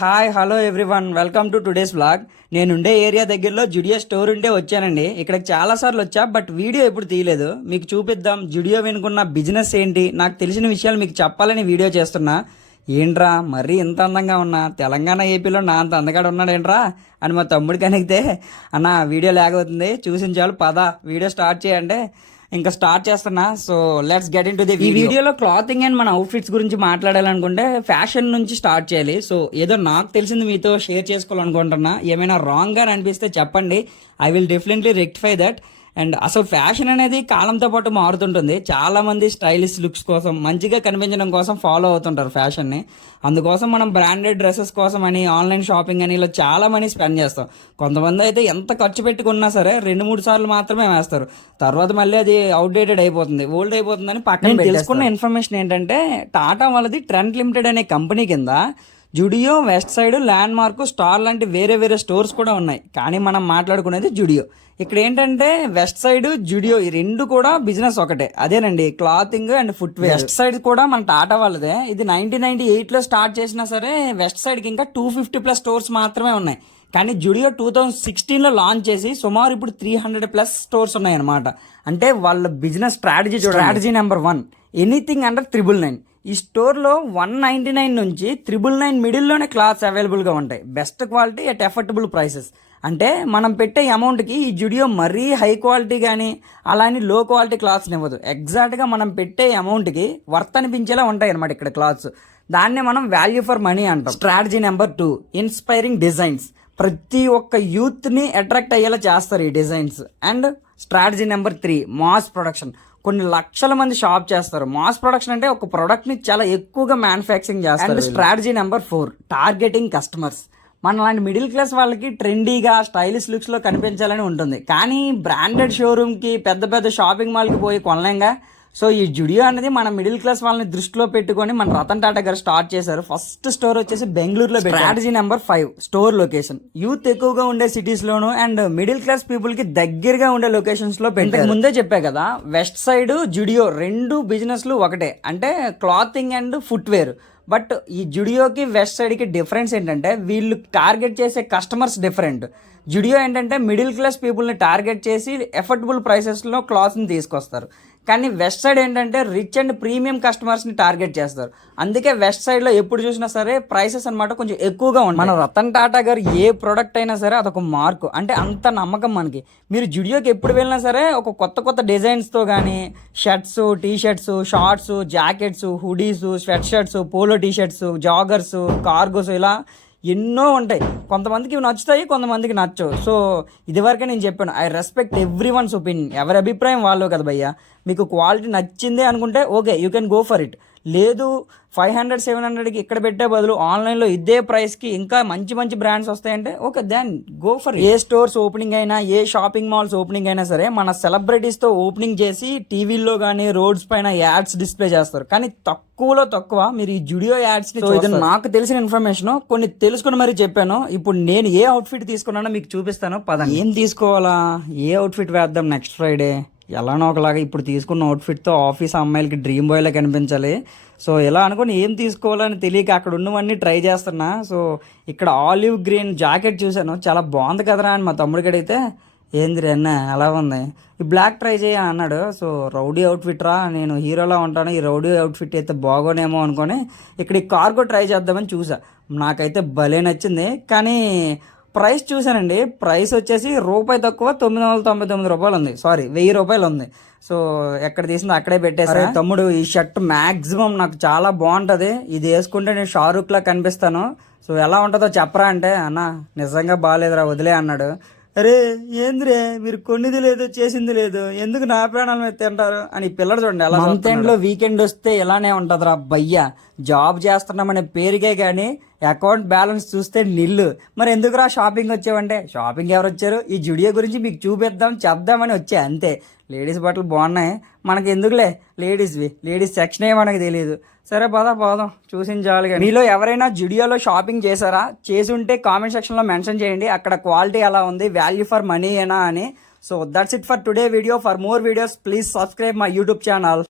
Hi hello everyone, welcome to today's vlog. నేనుండే area దగ్గరలో Zudio store ఉంటే వచ్చానండి. ఇక్కడికి చాలాసార్లు వచ్చా, బట్ వీడియో ఎప్పుడు తీయలేదు. మీకు చూపిద్దాం జుడియో వెనుకున్న బిజినెస్ ఏంటి, నాకు తెలిసిన విషయాలు మీకు చెప్పాలని వీడియో చేస్తున్నా. ఏంట్రా మరీ ఇంత అందంగా ఉన్నా, తెలంగాణ ఏపీలో నా అంత అందగాడు ఉన్నాడేంట్రా అని మా తమ్ముడికి అనిగితే, అన్న వీడియో లేకపోతుంది చూసించాలు, పద వీడియో స్టార్ట్ చేయండి. ఇంకా స్టార్ట్ చేస్తున్నా. So let's get in to the వీడియోలో క్లాతింగ్ అండ్ మన అవుట్ఫిట్స్ గురించి మాట్లాడాలనుకుంటే ఫ్యాషన్ నుంచి స్టార్ట్ చేయాలి. సో ఏదో నాకు తెలిసింది మీతో షేర్ చేసుకోవాలనుకుంటున్నా. ఏమైనా రాంగ్గా అనిపిస్తే చెప్పండి, I will definitely rectify that. And అసలు ఫ్యాషన్ అనేది కాలంతో పాటు మారుతుంటుంది. చాలామంది స్టైలిష్ లుక్స్ కోసం, మంచిగా కనిపించడం కోసం ఫాలో అవుతుంటారు ఫ్యాషన్ని. అందుకోసం మనం బ్రాండెడ్ డ్రెస్సెస్ కోసం అని, ఆన్లైన్ షాపింగ్ అని ఇలా చాలా మనీ స్పెండ్ చేస్తాం. కొంతమంది అయితే ఎంత ఖర్చు పెట్టుకున్నా సరే 2-3 సార్లు మాత్రమే వేస్తారు. తర్వాత మళ్ళీ అది అవుట్డేటెడ్ అయిపోతుంది, ఓల్డ్ అయిపోతుందని పక్కన తెలుసుకున్న ఇన్ఫర్మేషన్ ఏంటంటే, టాటా వాళ్ళది ట్రెండ్ లిమిటెడ్ అనే కంపెనీ కింద Zudio, west side, land mark, star లాంటి వేరే వేరే స్టోర్స్ కూడా ఉన్నాయి. కానీ మనం మాట్లాడుకునేది జుడియో. ఇక్కడ ఏంటంటే వెస్ట్ సైడ్, జుడియో ఈ రెండు కూడా బిజినెస్ ఒకటే. అదేనండి, clothing and footwear. West side కూడా మన టాటా వాళ్ళదే. ఇది 1998లో స్టార్ట్ చేసినా సరే వెస్ట్ సైడ్కి ఇంకా 250+ స్టోర్స్ మాత్రమే ఉన్నాయి. కానీ జుడియో 2016లో లాంచ్ చేసి సుమారు ఇప్పుడు 300+ స్టోర్స్ ఉన్నాయన్నమాట. అంటే వాళ్ళ business strategy number 1, anything under 999. ఈ స్టోర్లో 199 నుంచి 999 మిడిల్లోనే క్లాత్స్ అవైలబుల్గా ఉంటాయి. Best quality at affordable prices. అంటే మనం పెట్టే అమౌంట్కి ఈ జుడియో మరీ హై క్వాలిటీ కానీ అలా అని లో క్వాలిటీ క్లాత్స్ని ఇవ్వదు. ఎగ్జాక్ట్గా మనం పెట్టే అమౌంట్కి వర్త్ అనిపించేలా ఉంటాయి అన్నమాట ఇక్కడ క్లాత్స్. దాన్నే మనం వాల్యూ ఫర్ మనీ అంటాం. Strategy number 2, inspiring designs. ప్రతి ఒక్క యూత్ని అట్రాక్ట్ అయ్యేలా చేస్తారు ఈ designs. And strategy number 3, mass production. కొన్ని లక్షల మంది షాప్ చేస్తారు. మాస్ ప్రొడక్షన్ అంటే ఒక ప్రొడక్ట్ని చాలా ఎక్కువగా మ్యానుఫ్యాక్చరింగ్ చేస్తారు. And strategy number 4, targeting customers. మన లాంటి మిడిల్ క్లాస్ వాళ్ళకి ట్రెండీగా స్టైలిష్ లుక్స్లో కనిపించాలని ఉంటుంది. కానీ బ్రాండెడ్ షోరూమ్కి, పెద్ద పెద్ద షాపింగ్ మాల్కి పోయి కొనలేంగా. సో ఈ జుడియో అనేది మన మిడిల్ క్లాస్ వాళ్ళని దృష్టిలో పెట్టుకొని మన రతన్ టాటా గారు స్టార్ట్ చేశారు. ఫస్ట్ స్టోర్ వచ్చేసి బెంగళూరులో. Strategy number 5, store location. Youth ఎక్కువగా ఉండే సిటీస్లోను అండ్ మిడిల్ క్లాస్ పీపుల్కి దగ్గరగా ఉండే లొకేషన్స్లో పెట్టారు. ముందే చెప్పా కదా, వెస్ట్ సైడ్, జుడియో రెండు బిజినెస్లు ఒకటే, అంటే క్లాతింగ్ అండ్ ఫుట్వేర్. బట్ ఈ జుడియోకి వెస్ట్ సైడ్కి డిఫరెన్స్ ఏంటంటే, వీళ్ళు టార్గెట్ చేసే కస్టమర్స్ డిఫరెంట్. జుడియో ఏంటంటే మిడిల్ క్లాస్ పీపుల్ని టార్గెట్ చేసి ఎఫర్టబుల్ ప్రైసెస్లో క్లాత్స్ని తీసుకొస్తారు. కానీ వెస్ట్ సైడ్ ఏంటంటే రిచ్ అండ్ ప్రీమియం కస్టమర్స్ని టార్గెట్ చేస్తారు. అందుకే వెస్ట్ సైడ్లో ఎప్పుడు చూసినా సరే ప్రైసెస్ అనమాట కొంచెం ఎక్కువగా ఉంటాయి. మన రతన్ టాటా గారు ఏ ప్రోడక్ట్ అయినా సరే అదొక మార్క్, అంటే అంత నమ్మకం మనకి. మీరు జుడియోకి ఎప్పుడు వెళ్ళినా సరే ఒక కొత్త కొత్త డిజైన్స్తో కానీ shirts, T shirts, shorts, jackets, hoodies, sweatshirts, polo T shirts, joggers, cargos, ఇలా ఎన్నో ఉంటాయి. కొంతమందికి ఇవి నచ్చుతాయి, కొంతమందికి నచ్చవు. సో ఇదివరకే నేను చెప్పాను, I respect every once opinion. ఎవరి అభిప్రాయం వాళ్ళు కదా భయ్యా. మీకు క్వాలిటీ నచ్చిందే అనుకుంటే okay, you can go for it. లేదు 500-700కి ఇక్కడ పెట్టే బదులు ఆన్లైన్లో ఇదే ప్రైస్కి ఇంకా మంచి మంచి బ్రాండ్స్ వస్తాయంటే okay, then go for it. ఏ స్టోర్స్ ఓపెనింగ్ అయినా, ఏ షాపింగ్ మాల్స్ ఓపెనింగ్ అయినా సరే మన సెలబ్రిటీస్తో ఓపెనింగ్ చేసి టీవీల్లో కానీ రోడ్స్ పైన యాడ్స్ డిస్ప్లే చేస్తారు. కానీ తక్కువలో తక్కువ మీరు ఈ జుడియో యాడ్స్ని. ఇది నాకు తెలిసిన ఇన్ఫర్మేషన్, కొన్ని తెలుసుకుని మరీ చెప్పాను. ఇప్పుడు నేను ఏ అవుట్ఫిట్ తీసుకున్నానో మీకు చూపిస్తాను, పదండి. ఏం తీసుకోవాలా, ఏ అవుట్ఫిట్ వేద్దాం నెక్స్ట్ ఫ్రైడే, ఎలానో ఒకలాగా ఇప్పుడు తీసుకున్న అవుట్ఫిట్తో ఆఫీస్ అమ్మాయిలకి డ్రీమ్ బాయ్లా కనిపించాలి. సో ఇలా అనుకుని ఏం తీసుకోవాలని తెలియక అక్కడ ఉన్నవన్నీ ట్రై చేస్తున్నా. సో ఇక్కడ ఆలివ్ గ్రీన్ జాకెట్ చూశాను, చాలా బాగుంది కదరా అని మా తమ్ముడికి అడిగితే, ఏంది అన్న అలా ఉంది, ఈ బ్లాక్ ట్రై చేయ అన్నాడు. సో రౌడీ అవుట్ఫిట్ రా, నేను హీరోలా ఉంటాను, ఈ రౌడీ అవుట్ఫిట్ అయితే బాగోనేమో అనుకొని ఇక్కడ ఈ కార్గో ట్రై చేద్దామని చూసా. నాకైతే భలే నచ్చింది. కానీ ప్రైస్ చూసానండి, ప్రైస్ వచ్చేసి రూపాయి తక్కువ 999 రూపాయలు ఉంది. సారీ, 1000 రూపాయలు ఉంది. సో ఎక్కడ తీసిందో అక్కడే పెట్టేసా. తమ్ముడు ఈ షర్ట్ మ్యాక్సిమం నాకు చాలా బాగుంటుంది, ఇది వేసుకుంటే నేను షారూఖ్లా కనిపిస్తాను, సో ఎలా ఉంటుందో చెప్పరా అంటే, అన్న నిజంగా బాగాలేదురా వదిలే అన్నాడు. అరే ఏంద్రే, మీరు కొన్నిది లేదు చేసింది లేదు, ఎందుకు నా ప్రాణాల మీద తింటారు అని పిల్లడు చూడండి ఎలా. మంత్ ఎండ్లో వీకెండ్ వస్తే ఇలానే ఉంటుందిరా భయ్యా. జాబ్ చేస్తున్నామనే పేరుకే కానీ అకౌంట్ బ్యాలెన్స్ చూస్తే నిల్లు. మరి ఎందుకురా షాపింగ్ వచ్చావంటే, షాపింగ్ ఎవరు వచ్చారు, ఈ జుడియో గురించి మీకు చూపిద్దాం చెప్దామని వచ్చా అంతే. లేడీస్ బట్టలు బాగున్నాయి, మనకి ఎందుకులే లేడీస్ సెక్షనే మనకి తెలియదు. సరే పోదాం, చూసిన చాలుగా. మీలో ఎవరైనా జుడియోలో షాపింగ్ చేశారా, చేసి ఉంటే కామెంట్ సెక్షన్లో మెన్షన్ చేయండి, అక్కడ క్వాలిటీ ఎలా ఉంది, వాల్యూ ఫర్ మనీ ఏనా అని. So that's it for today video. For more videos please subscribe my YouTube channel.